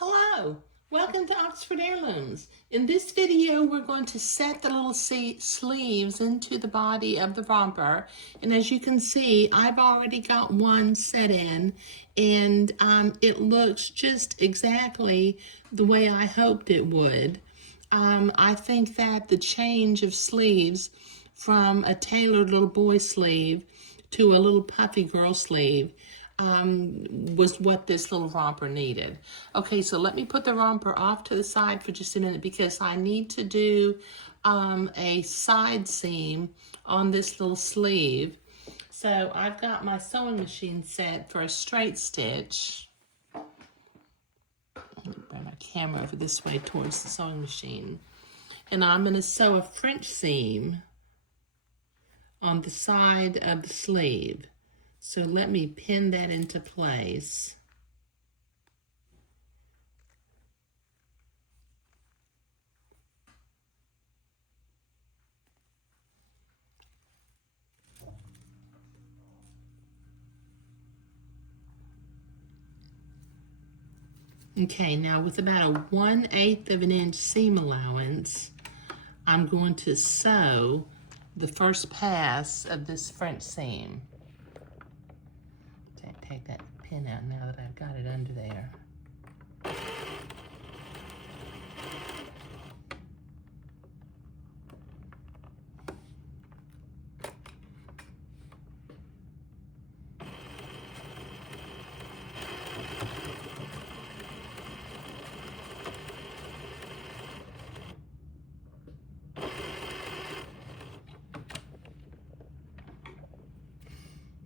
Hello, welcome to Oxford Heirlooms. In this video, we're going to set the little sleeves into the body of the romper. And as you can see, I've already got one set in, and it looks just exactly the way I hoped it would. I think that the change of sleeves from a tailored little boy sleeve to a little puffy girl sleeve was what this little romper needed. Okay, so let me put the romper off to the side for just a minute because I need to do a side seam on this little sleeve. So I've got my sewing machine set for a straight stitch. Let me bring my camera over this way towards the sewing machine. And I'm going to sew a French seam on the side of the sleeve. So let me pin that into place. Okay, now with about a 1/8 of an inch seam allowance, I'm going to sew the first pass of this French seam. Take that pin out now that I've got it under there.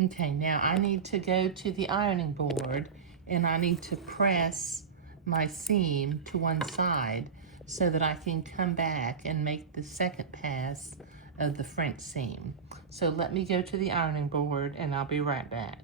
Okay, now I need to go to the ironing board and I need to press my seam to one side so that I can come back and make the second pass of the French seam. So let me go to the ironing board and I'll be right back.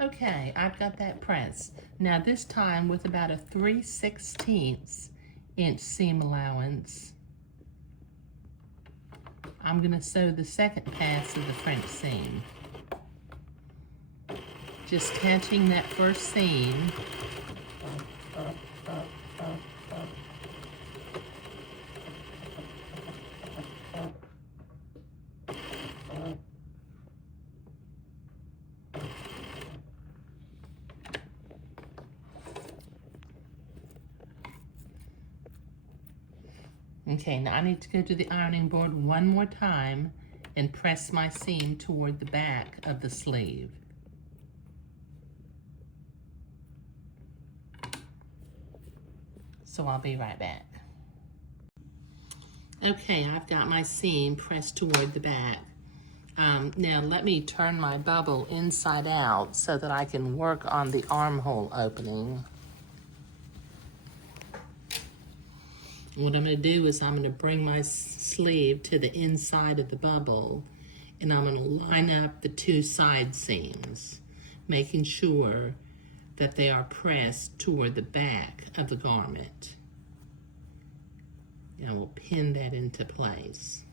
Okay, I've got that pressed. Now this time with about a 3/16 inch seam allowance, I'm going to sew the second pass of the French seam. Just catching that first seam. Okay, now I need to go to the ironing board one more time and press my seam toward the back of the sleeve. So I'll be right back. Okay, I've got my seam pressed toward the back. Now let me turn my bubble inside out so that I can work on the armhole opening. What I'm going to do is I'm going to bring my sleeve to the inside of the bubble and I'm going to line up the two side seams, making sure that they are pressed toward the back of the garment. And we'll pin that into place.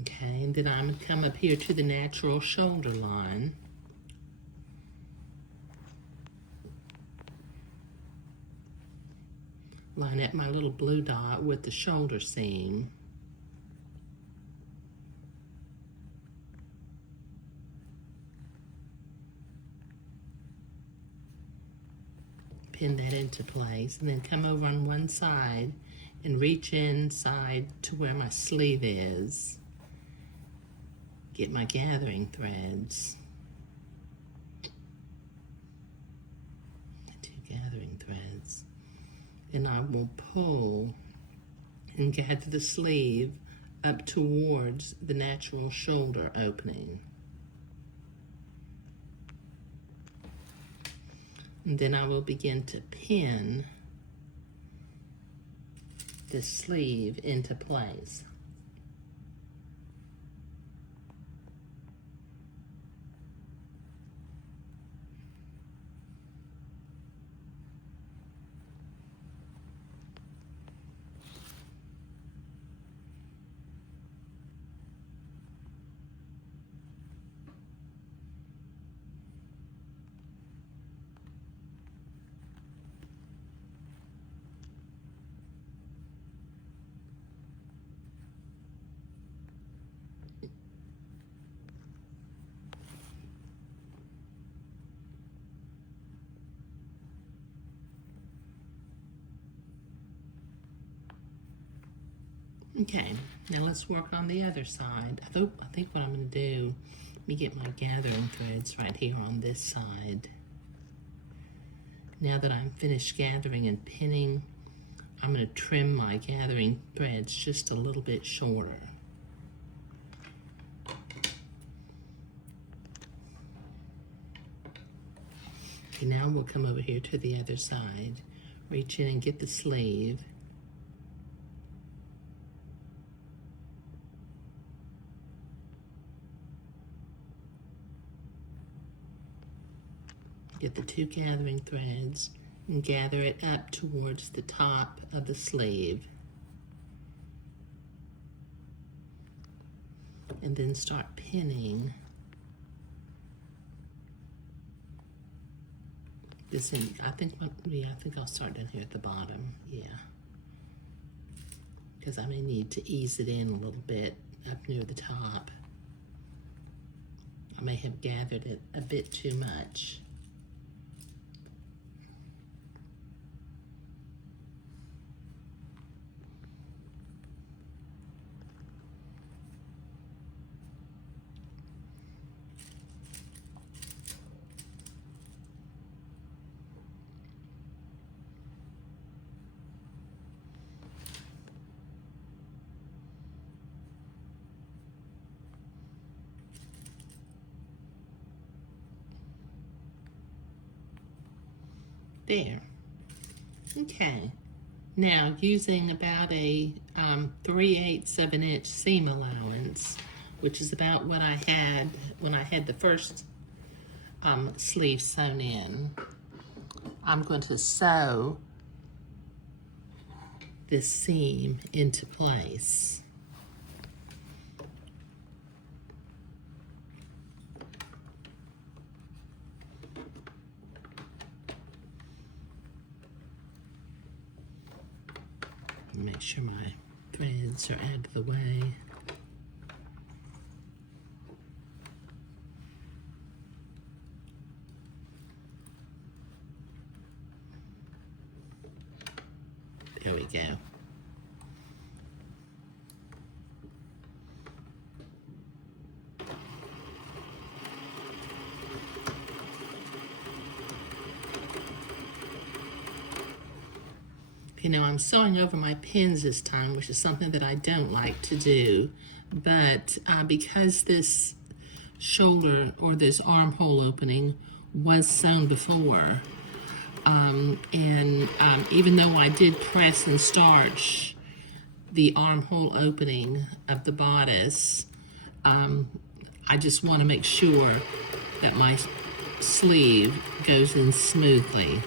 Okay, and then I'm going to come up here to the natural shoulder line. Line up my little blue dot with the shoulder seam. Pin that into place, and then come over on one side and reach inside to where my sleeve is. Get my gathering threads. Two gathering threads. And I will pull and gather the sleeve up towards the natural shoulder opening. And then I will begin to pin the sleeve into place. Okay, now let's work on the other side. I think what I'm going to do, let me get my gathering threads right here on this side. Now that I'm finished gathering and pinning, I'm going to trim my gathering threads just a little bit shorter. Okay, now we'll come over here to the other side, reach in and get the sleeve. Get the two gathering threads and gather it up towards the top of the sleeve. And then start pinning this in. I think I'll start down here at the bottom. Yeah. Because I may need to ease it in a little bit up near the top. I may have gathered it a bit too much. There. Okay. Now, using about a 3/8 of an inch seam allowance, which is about what I had when I had the first sleeve sewn in, I'm going to sew this seam into place. Make sure my threads are out of the way. There we go. You know, I'm sewing over my pins this time, which is something that I don't like to do, but because this shoulder or this armhole opening was sewn before, even though I did press and starch the armhole opening of the bodice, I just want to make sure that my sleeve goes in smoothly.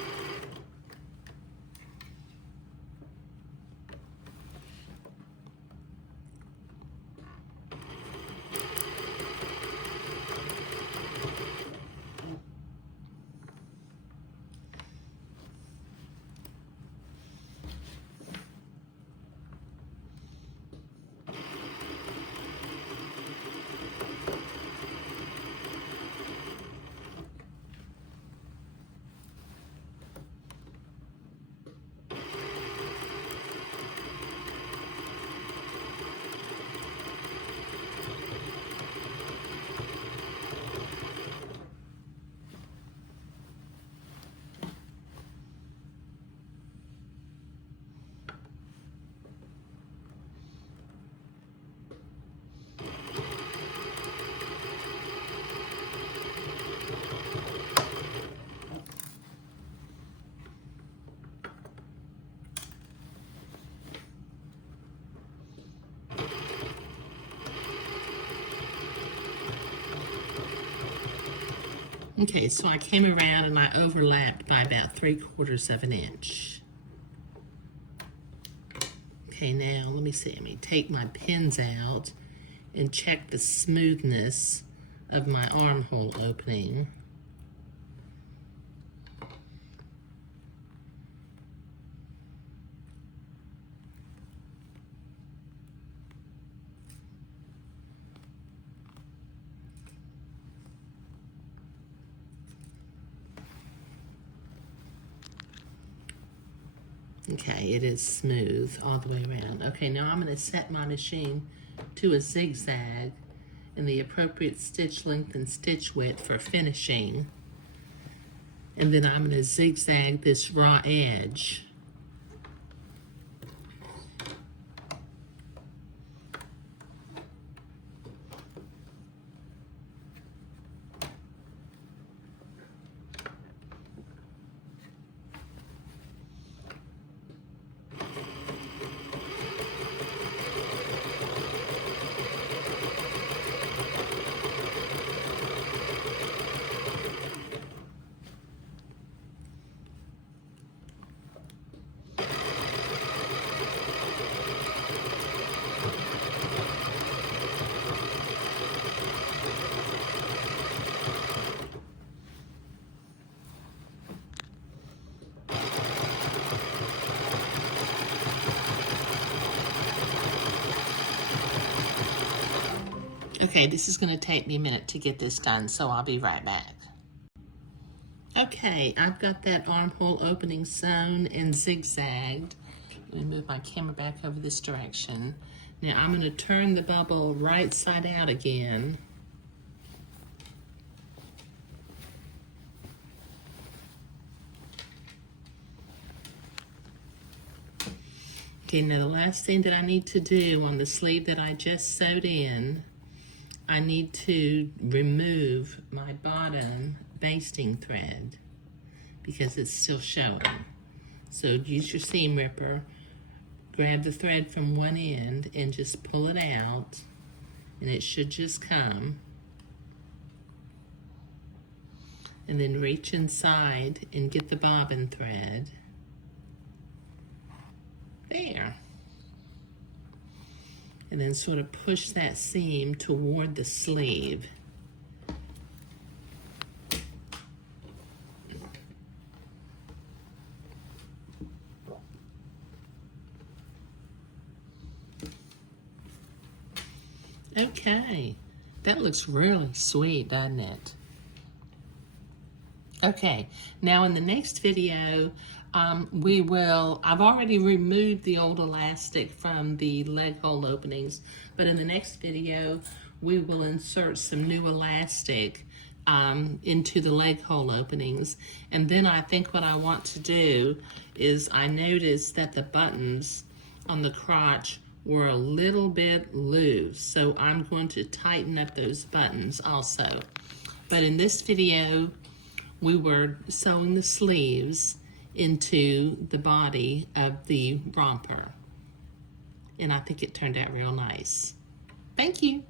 Okay, so I came around and I overlapped by about 3/4 of an inch. Okay, now let me see. Let me take my pins out and check the smoothness of my armhole opening. Okay, it is smooth all the way around. Okay, now I'm going to set my machine to a zigzag in the appropriate stitch length and stitch width for finishing. And then I'm going to zigzag this raw edge. Okay, this is going to take me a minute to get this done, so I'll be right back. Okay, I've got that armhole opening sewn and zigzagged. Let me move my camera back over this direction. Now I'm going to turn the bubble right side out again. Okay, now the last thing that I need to do on the sleeve that I just sewed in, I need to remove my bottom basting thread because it's still showing. So use your seam ripper, grab the thread from one end and just pull it out, and it should just come. And then reach inside and get the bobbin thread. There. And then sort of push that seam toward the sleeve. Okay, that looks really sweet, doesn't it? Okay, now in the next video, I've already removed the old elastic from the leg hole openings, but in the next video, we will insert some new elastic into the leg hole openings. And then I think what I want to do is, I noticed that the buttons on the crotch were a little bit loose, so I'm going to tighten up those buttons also. But in this video, we were sewing the sleeves into the body of the romper, and I think it turned out real nice. Thank you.